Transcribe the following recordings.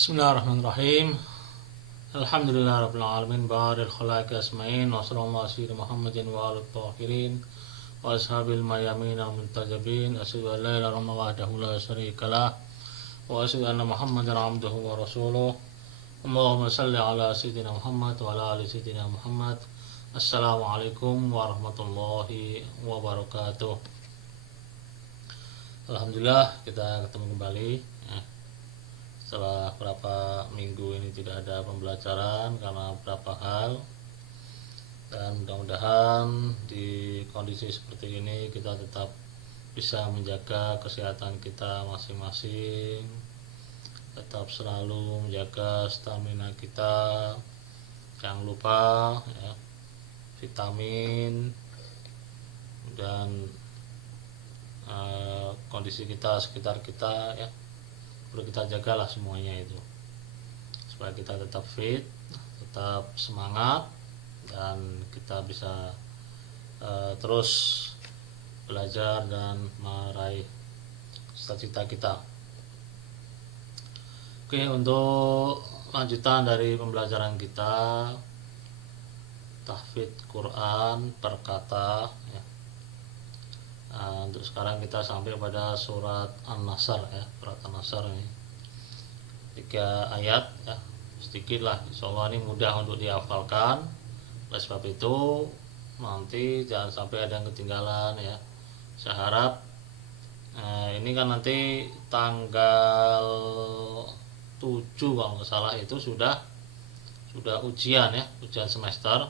Bismillahirrahmanirrahim. Alhamdulillah rabbil alamin baril khalaqi asmain wa sallallahu ala Muhammadin wa alihi tahirin wa ashabil mayamin al muntajabin. Asyhadu an la ilaha illallah wahdahu la syarika lah wa asyhadu anna Muhammadan abduhu wa rasuluh. Allahumma shalli ala sayyidina Muhammad wa ala ali sayyidina Muhammad. Assalamualaikum warahmatullahi wabarakatuh. Alhamdulillah kita ketemu kembali ya. Setelah beberapa minggu ini tidak ada pembelajaran karena beberapa hal, dan mudah-mudahan di kondisi seperti ini kita tetap bisa menjaga kesehatan kita masing-masing, tetap selalu menjaga stamina kita, jangan lupa ya, vitamin dan kondisi kita sekitar kita ya, perlu kita jagalah semuanya itu supaya kita tetap fit, tetap semangat, dan kita bisa terus belajar dan meraih cita-cita kita. Oke, untuk lanjutan dari pembelajaran kita tahfidz Quran per kata ya. Untuk sekarang kita sampai pada surat An-Nasr ya, surat An-Nasr ini 3 ayat ya, sedikit lah, insyaallah ini mudah untuk dihafalkan. Oleh sebab itu nanti jangan sampai ada yang ketinggalan ya. Saya harap ini kan nanti tanggal 7 kalau nggak salah itu sudah ujian ya, ujian semester.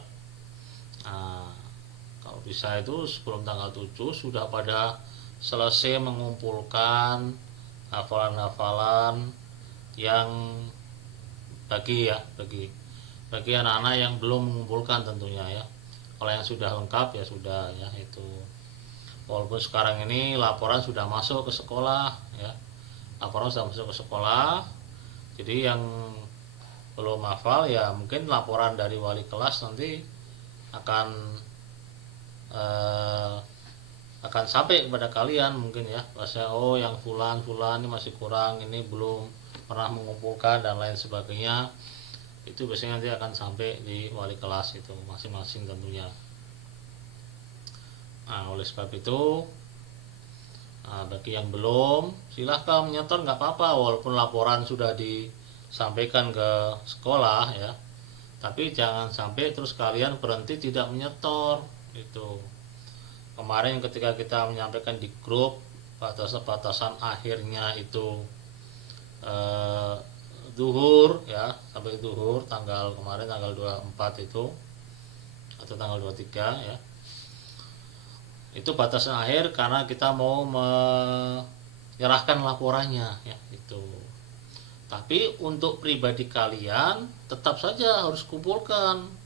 Kalau bisa itu sebelum tanggal 7 sudah pada selesai mengumpulkan hafalan-hafalan yang bagi anak-anak yang belum mengumpulkan tentunya ya. Kalau yang sudah lengkap ya sudah ya, itu walaupun sekarang ini laporan sudah masuk ke sekolah ya, jadi yang belum hafal ya mungkin laporan dari wali kelas nanti akan sampai kepada kalian mungkin ya, bahasa yang fulan ini masih kurang, ini belum pernah mengumpulkan dan lain sebagainya. Itu biasanya nanti akan sampai di wali kelas itu masing-masing tentunya. Oleh sebab itu bagi yang belum, silahkan menyetor, nggak apa-apa walaupun laporan sudah disampaikan ke sekolah ya, tapi jangan sampai terus kalian berhenti tidak menyetor. Itu kemarin ketika kita menyampaikan di grup batasan akhirnya itu zuhur ya, sampai zuhur kemarin tanggal 24 itu atau tanggal 23 ya, itu batasan akhir karena kita mau menyerahkan laporannya ya itu. Tapi untuk pribadi kalian tetap saja harus kumpulkan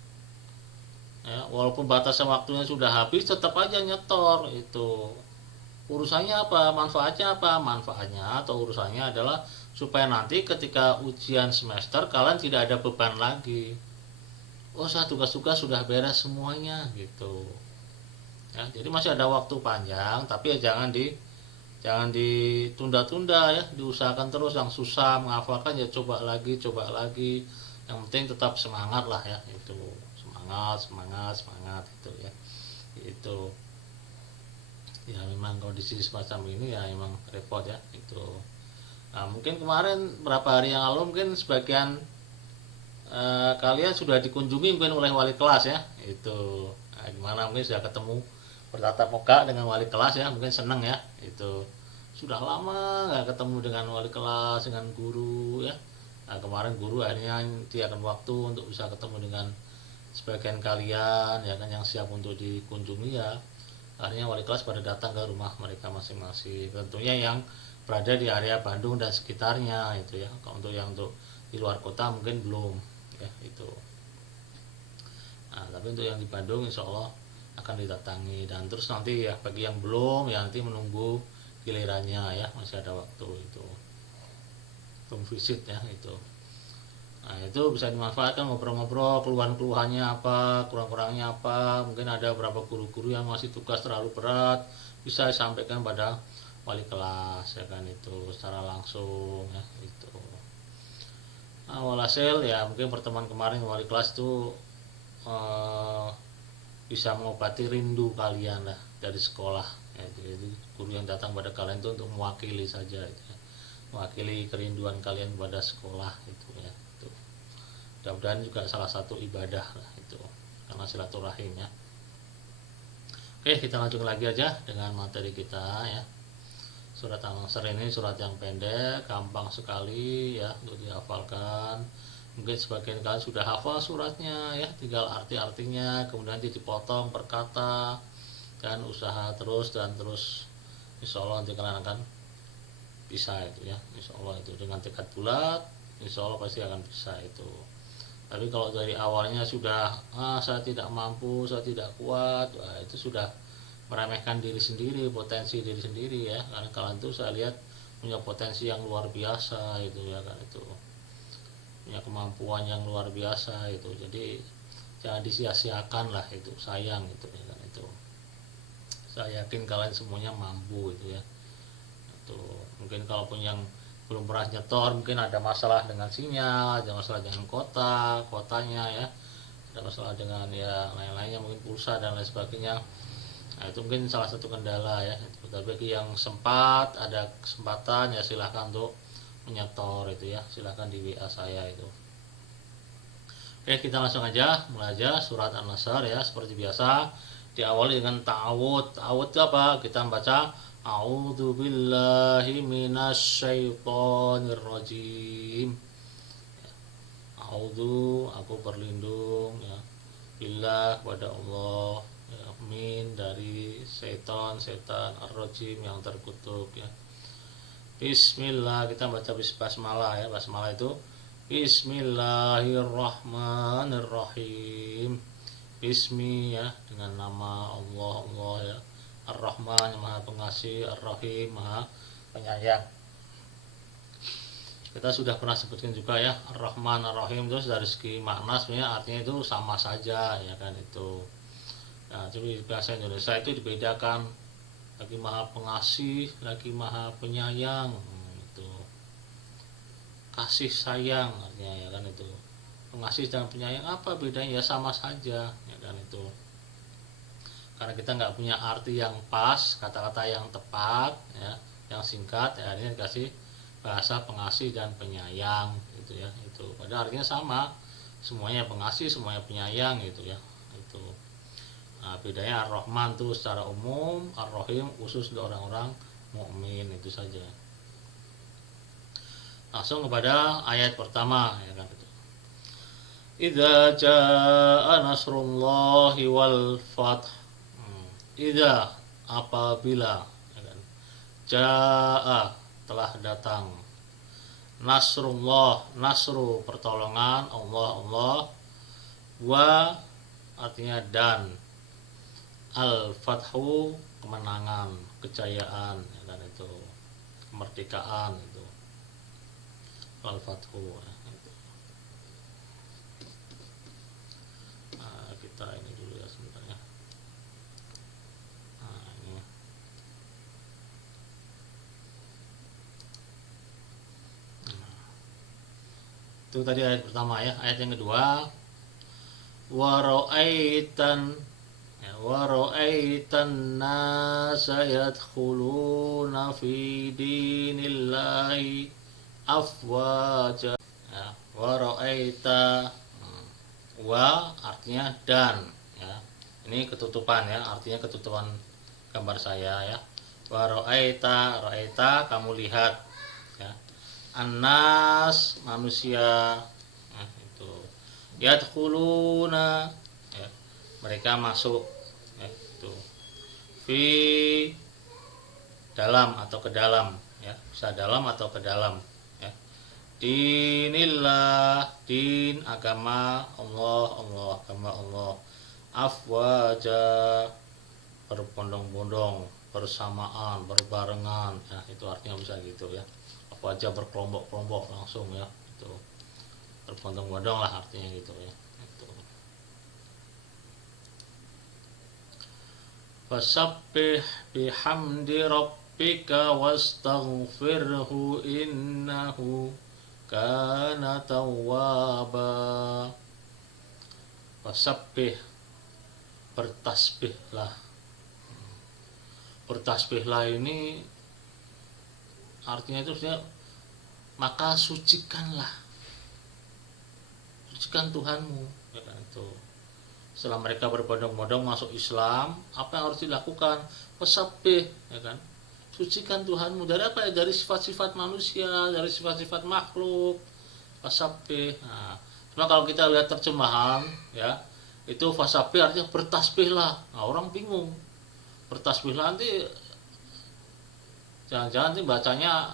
ya, walaupun batasan waktunya sudah habis tetap aja nyetor. Itu urusannya apa, manfaatnya atau urusannya adalah supaya nanti ketika ujian semester kalian tidak ada beban lagi. Saya tugas-tugas sudah beres semuanya gitu ya, jadi masih ada waktu panjang, tapi ya jangan ditunda-tunda ya, diusahakan terus. Yang susah menghafalkan ya coba lagi, yang penting tetap semangat lah ya, itu semangat itu ya. Itu ya memang kondisi semacam ini ya emang repot ya itu. Mungkin kemarin berapa hari yang lalu mungkin sebagian kalian sudah dikunjungi mungkin oleh wali kelas ya itu. Gimana, mungkin sudah ketemu bertatap muka dengan wali kelas ya, mungkin seneng ya itu. Sudah lama nggak ketemu dengan wali kelas, dengan guru ya. Kemarin guru akhirnya sediakan waktu untuk bisa ketemu dengan sebagian kalian ya kan yang siap untuk dikunjungi ya. Akhirnya wali kelas pada datang ke rumah mereka masing-masing, tentunya yang berada di area Bandung dan sekitarnya itu ya. Kalau untuk di luar kota mungkin belum ya itu. Tapi untuk yang di Bandung insya Allah akan didatangi. Dan terus nanti ya bagi yang belum ya nanti menunggu gilirannya ya, masih ada waktu itu home visit ya itu. Itu bisa dimanfaatkan, ngobrol-ngobrol keluhan-keluhannya apa, kurang-kurangnya apa. Mungkin ada beberapa guru-guru yang masih tugas terlalu berat, bisa disampaikan pada wali kelas ya kan, itu secara langsung ya itu. Walhasil ya mungkin pertemuan kemarin wali kelas itu bisa mengobati rindu kalian lah dari sekolah ya. Jadi guru yang datang pada kalian itu untuk mewakili saja gitu ya. Mewakili kerinduan kalian pada sekolah itu ya itu. Mudah-mudahan juga salah satu ibadah lah itu karena silaturahim ya. Oke, kita lanjut lagi aja dengan materi kita ya. Surat An-Nasr ini surat yang pendek, gampang sekali ya untuk dihafalkan. Mungkin sebagian kalian sudah hafal suratnya ya, tinggal arti-artinya, kemudian dipotong per kata dan usaha terus dan terus. Insya Allah nanti kalian akan bisa itu ya, insya Allah itu dengan tekad bulat, insya Allah pasti akan bisa itu. Tapi kalau dari awalnya sudah saya tidak mampu, saya tidak kuat, itu sudah meremehkan diri sendiri, potensi diri sendiri ya. Karena kalian tuh saya lihat punya potensi yang luar biasa itu ya kan, itu punya kemampuan yang luar biasa itu. Jadi jangan disia-siakan lah itu, sayang itu ya kan itu. Saya yakin kalian semuanya mampu itu ya. Itu mungkin kalaupun yang belum pernah nyetor mungkin ada masalah dengan sinyal, ada masalah dengan kotanya ya, ada masalah dengan ya lain-lainnya, mungkin pulsa dan lain sebagainya. Nah, itu mungkin salah satu kendala ya. Tapi bagi yang sempat ada kesempatan ya silahkan untuk menyetor itu ya, silahkan di WA saya itu. Oke, kita langsung aja mulai aja surat An-Nasr ya. Seperti biasa diawali dengan ta'awud. Ta'awud itu apa? Kita membaca A'udzu billahi minasyaitonir rajim. A'udzu, aku berlindung ya. Billah, kepada Allah, ya, min dari setan ar-rajim yang terkutuk ya. Bismillah, kita baca basmalah ya. Basmalah itu Bismillahirrahmanirrahim. Bismi ya, dengan nama Allah, Allah ya. Ar-Rahman yang maha pengasih, Ar-Rahim maha penyayang. Kita sudah pernah sebutkan juga ya, Ar-Rahman Ar-Rahim itu dari segi makna sebenarnya artinya itu sama saja ya kan itu. Nah, tapi bahasa Indonesia itu dibedakan, lagi maha pengasih, lagi maha penyayang itu. Kasih sayang artinya ya kan itu. Pengasih dan penyayang apa bedanya? Ya sama saja ya kan itu. Karena kita nggak punya arti yang pas, kata-kata yang tepat ya, yang singkat ya, ini dikasih bahasa pengasih dan penyayang gitu ya. Itu padahal artinya sama, semuanya pengasih, semuanya penyayang gitu ya. Itu nah, bedanya Ar-Rahman tuh secara umum, Ar-Rahim khusus untuk orang-orang mukmin, itu saja. Langsung kepada ayat pertama ya kan itu. Idza jaa nasrullahi wal fath. Idza apabila ya kan, jaa telah datang, nasrullah, nasru pertolongan Allah, Allah, wa artinya dan, al fathu kemenangan, kejayaan ya kan itu, kemerdekaan itu, al fathu ya, itu. Nah, kita ini dulu ya sebenarnya. Nah, ini itu tadi ayat pertama ya. Ayat yang kedua, wara'aitan ya, wara'aitan nasa yadkhuluna fi dinillahi afwaja ya. Wara'aita wa artinya dan ya. Ini ketutupan ya, artinya ketutupan gambar saya ya. Wara'aita, ra'aita kamu lihat ya. Annas manusia nah, itu yadkhuluna ya, mereka masuk ya, itu fi dalam atau ke dalam ya, bisa dalam atau ke dalam ya. Dinillah, din agama Allah, Allah agama Allah, afwaja berbondong-bondong, bersamaan, berbarengan ya, itu artinya bisa gitu ya. Wajah berkelompok-kelompok langsung ya, itu berbondong-bondong lah artinya gitu ya. Itu. Fasabbih bihamdi rabbika wastaghfirhu innahu kana tawwaba. Fasabbih, bertasbihlah. Bertasbihlah ini artinya itu sebenarnya maka sucikanlah, sucikan Tuhanmu, ya kan itu. Setelah mereka berbondong-bondong masuk Islam, apa yang harus dilakukan? Fasabbih, ya kan, sucikan Tuhanmu dari apa ya? Dari sifat-sifat manusia, dari sifat-sifat makhluk. Fasabbih. Nah, cuma kalau kita lihat terjemahan, ya, itu fasabbih artinya bertasbihlah. Nah, orang bingung. Bertasbihlah nanti jangan-jangan nanti bacanya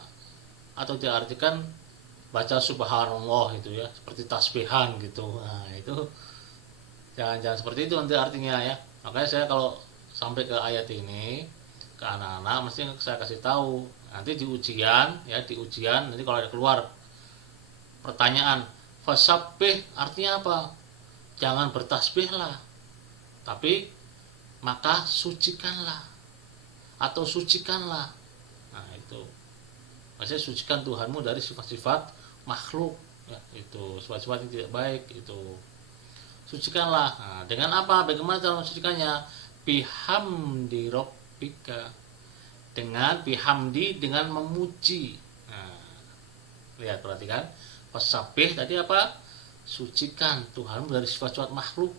atau diartikan baca subhanallah itu ya, seperti tasbihan gitu. Nah, itu jangan-jangan seperti itu nanti artinya ya. Makanya saya kalau sampai ke ayat ini ke anak-anak mesti saya kasih tahu. Nanti di ujian ya, di ujian nanti kalau ada keluar pertanyaan fasabbih artinya apa? Jangan bertasbihlah, tapi maka sucikanlah atau sucikanlah. Nah, itu maksudnya sucikan Tuhanmu dari sifat-sifat makhluk ya, itu sifat-sifat yang tidak baik itu sucikanlah. Nah, dengan apa? Bagaimana cara mensucikannya? Bihamdi rabbika, dengan bihamdi, dengan memuji. Nah, lihat, perhatikan, fasabbih tadi apa? Sucikan Tuhanmu dari sifat-sifat makhluk.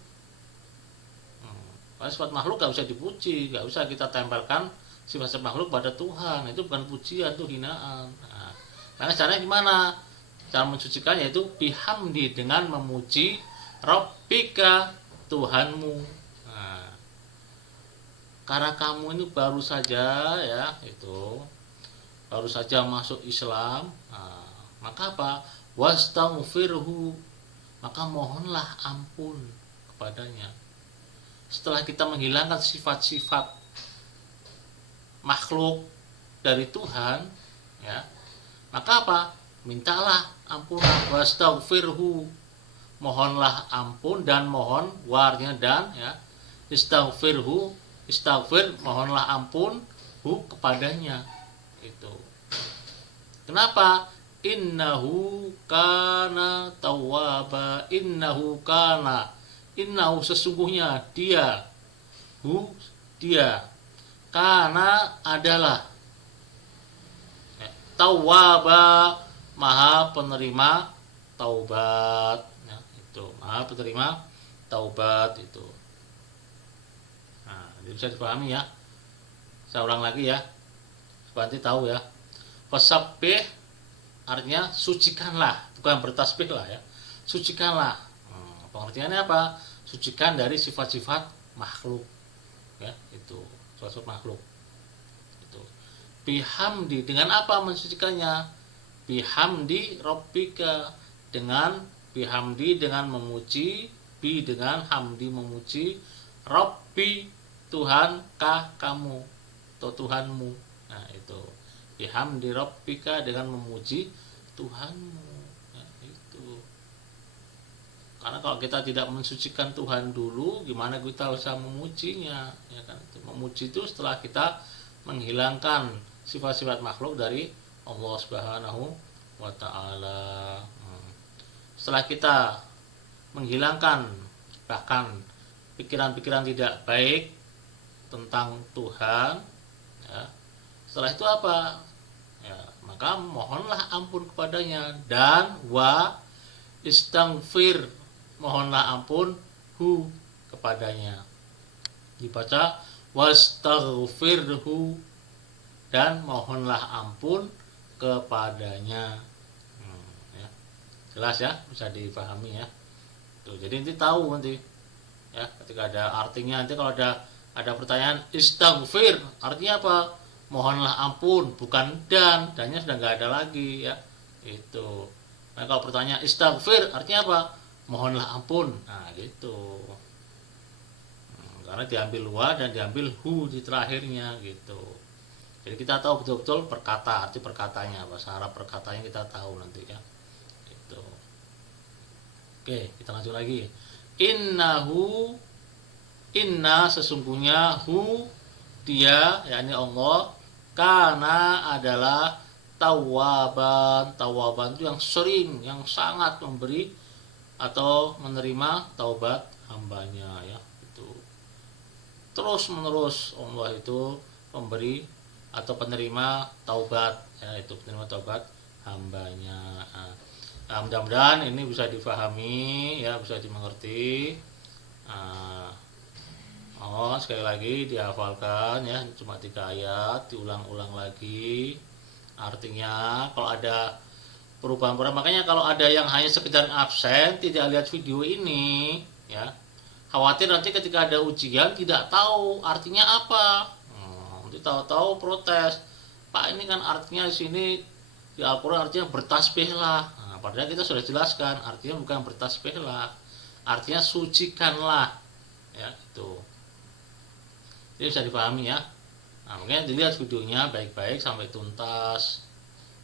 Karena sifat makhluk gak usah dipuji, gak usah kita tempelkan sifat makhluk pada Tuhan. Itu bukan pujian, itu hinaan. Nah, karena caranya gimana? Cara mensucikan yaitu bihamdi, dengan memuji Rabbika, Tuhanmu. Nah, karena kamu ini baru saja ya, itu baru saja masuk Islam, nah, maka apa? Wastaghfirhu, maka mohonlah ampun kepadanya. Setelah kita menghilangkan sifat-sifat makhluk dari Tuhan ya, maka apa? Mintalah ampunan. Wastaghfirhu, mohonlah ampun, dan mohon warnya dan ya, istaghfirhu, istaghfir, mohonlah ampun hu, kepadanya. Itu kenapa? Innahu kana tawwaba, innahu kana, innahu sesungguhnya dia, hu dia, kana adalah, tawwaba maha penerima taubat ya, itu maha penerima taubat itu. Nah, ini bisa dipahami ya. Saya ulang lagi ya, supaya nanti tahu ya. Fasabbih artinya sucikanlah, bukan bertasbih lah ya, sucikanlah. Pengertiannya apa? Sucikan dari sifat-sifat makhluk ya, itu sifat makhluk itu. Bihamdi, dengan apa mensucikannya? Bihamdi rabbika, dengan bihamdi, dengan memuji, bi dengan hamdi memuji, Rabbi Tuhankah kamu atau Tuhanmu. Nah, itu bihamdi rabbika, dengan memuji Tuhanmu ya, itu. Karena kalau kita tidak mensucikan Tuhan dulu, gimana kita bisa memujinya ya kan? Memuji itu setelah kita menghilangkan sifat-sifat makhluk dari Allah Subhanahu wa taala. Setelah kita menghilangkan bahkan pikiran-pikiran tidak baik tentang Tuhan ya, setelah itu apa ya, maka mohonlah ampun kepadanya, dan wa istaghfir, mohonlah ampun hu, kepadanya. Dibaca wastaghfirhu, dan mohonlah ampun kepadanya. Ya. Jelas ya, bisa dipahami ya. Tuh, jadi nanti tahu nanti ya, ketika ada artinya, nanti kalau ada pertanyaan istaghfir artinya apa? Mohonlah ampun, bukan dannya sudah nggak ada lagi ya. Itu. Nah, kalau pertanyaan istaghfir artinya apa? Mohonlah ampun. Nah, gitu. Karena diambil wa dan diambil hu di terakhirnya gitu. Jadi kita tahu betul-betul arti perkataannya, bahasa Arab perkataannya kita tahu nanti ya. Gitu. Oke, kita lanjut lagi. Innahu, inna sesungguhnya, hu dia yakni Allah, kana adalah, tawaban. Tawaban itu yang sering, yang sangat memberi atau menerima taubat hambanya, ya. Itu terus menerus Allah itu memberi atau penerima taubat, ya, itu penerima taubat hambanya. Nah, mudah-mudahan ini bisa difahami, ya, bisa dimengerti. Sekali lagi dihafalkan, ya, cuma 3 ayat, diulang-ulang lagi artinya. Kalau ada perubahan-perubahan, makanya kalau ada yang hanya sekedar absen tidak lihat video ini, ya, khawatir nanti ketika ada ujian tidak tahu artinya apa. Nanti tahu-tahu protes, Pak, ini kan artinya di sini di Al-Quran artinya bertasbihlah. Padahal kita sudah jelaskan artinya bukan bertasbihlah, artinya sucikanlah, ya, itu. Jadi bisa dipahami, ya. Mungkin dilihat videonya baik-baik sampai tuntas,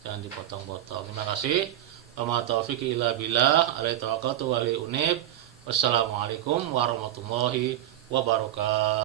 jangan dipotong-potong. Terima kasih. Wa ma taufiqi illa billah, alaihi tawakkaltu wa alaihi unib. Wassalamualaikum warahmatullahi wabarakatuh.